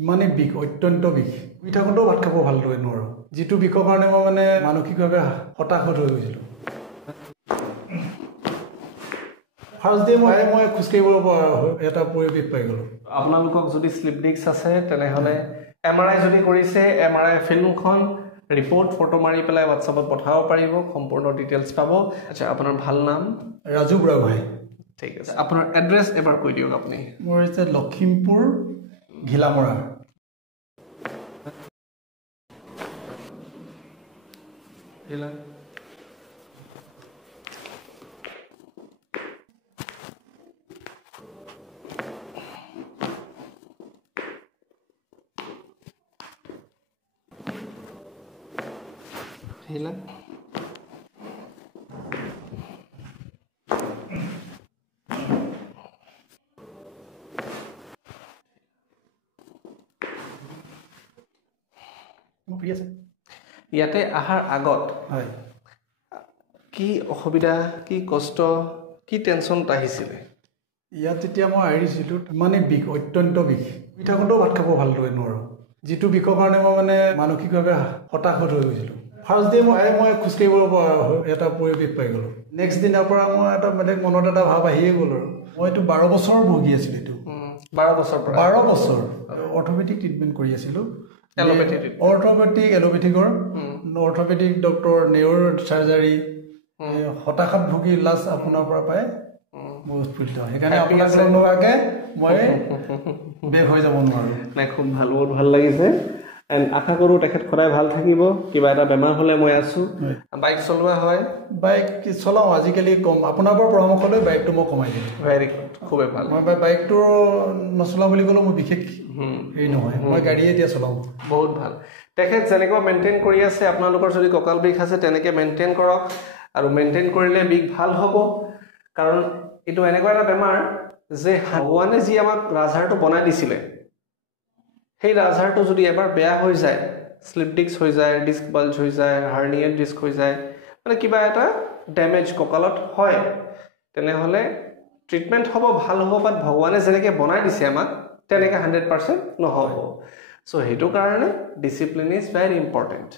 ইমানেই বিষ অত্যন্ত বিষ শুই থাকোঁতেও ভাত খাব ভালদৰে নোৱাৰোঁ যিটো বিষৰ কাৰণে মই মানে মানসিকভাৱে হতাশ হৈ গৈছিলোঁ ফাৰ্ষ্ট ডে মই খোজকাঢ়িব এটা পৰিৱেশ পাই গ'লোঁ আপোনালোকক যদি স্লিপ ডিস্ক আছে তেনেহ'লে MRI যদি কৰিছে MRI ফিল্মখন ৰিপৰ্ট ফটো মাৰি পেলাই হোৱাটছআপত পঠাব পাৰিব সম্পূৰ্ণ ডিটেইলছ পাব আচ্ছা আপোনাৰ ভাল নাম ৰাজু বুঢ়াগোহাঁই ঠিক আছে আপোনাৰ এড্ৰেছ এবাৰ কৈ দিয়ক আপুনি মোৰ হৈছে লখিমপুৰ ঘিলামৰা Hila. ইয়াতে আহাৰ আগত হয় কি অসুবিধা কি কষ্ট কি টেনচন আহিছিলে ইয়াত যেতিয়া মই আহিছিলোঁ ইমানেই বিষ অত্যন্ত বিষ শুই থাকোঁতেও ভাত খাব ভালদৰে নোৱাৰোঁ যিটো বিষৰ কাৰণে মই মানে মানসিকভাৱে হতাশ হৈ গৈছিলোঁ ফাৰ্ষ্ট ডে মই খোজকাঢ়িব এটা পৰিৱেশ পাই গ'লোঁ নেক্সট দিনাৰ পৰা মই এটা বেলেগ মনত এটা ভাৱ আহিয়ে গ'ল আৰু মইতো 12 বছৰ ভুগি আছিলোঁ এইটো 12 বছৰ পৰা 12 বছৰ অৰ্থপেডিক ট্ৰিটমেণ্ট কৰি আছিলোঁ অৰ্থপেডিক এলোপেথিকৰ অৰ্থপেডিক ডক্টৰ নেউৰ চাৰ্জাৰী হতাশাত ভুগি লাষ্ট আপোনাৰ পৰা পাই মই উৎফুল্লিত সেইকাৰণে আপোনাক নোহোৱাকৈ মই বেগ হৈ যাব নোৱাৰোঁ নাই খুব ভাল লাগিছে এণ্ড আশা কৰোঁ তেখেত সদায় ভাল থাকিব কিবা এটা বেমাৰ হ'লে মই আছোঁ বাইক চলোৱা হয় বাইক চলাওঁ আজিকালি কম আপোনাৰ পৰা পৰামৰ্শ লৈ বাইকটো মই কমাই দিলোঁ ভেৰি গুড খুবেই ভাল মই বাইকটো নচলাওঁ বুলি ক'লেও মোৰ বিশেষ হেৰি নহয় মই গাড়ীয়ে এতিয়া চলাওঁ বহুত ভাল তেখেত যেনেকুৱা মেইনটেইন কৰি আছে আপোনালোকৰ যদি কঁকাল বিষ আছে তেনেকৈ মেইনটেইন কৰক আৰু মেইনটেইন কৰিলে বিষ ভাল হ'ব কাৰণ এইটো এনেকুৱা এটা বেমাৰ যে ভগৱানে যি আমাক ৰাজহাড়টো বনাই দিছিলে সেই ৰাজহাড়টো যদি এবাৰ বেয়া হৈ যায় স্লিপ ডিস্ক হৈ যায় ডিস্ক বাল্জ হৈ যায় হাৰ্নিয়েট ডিস্ক হৈ যায় মানে কিবা এটা ডেমেজ কঁকালত হয় তেনেহ'লে ট্ৰিটমেণ্ট হ'ব ভাল হ'ব বাট ভগৱানে যেনেকৈ বনাই দিছে আমাক তেনেকৈ 100% নহ'ব চ' সেইটো কাৰণে ডিচিপ্লিন ইজ ভেৰি ইম্পৰ্টেণ্ট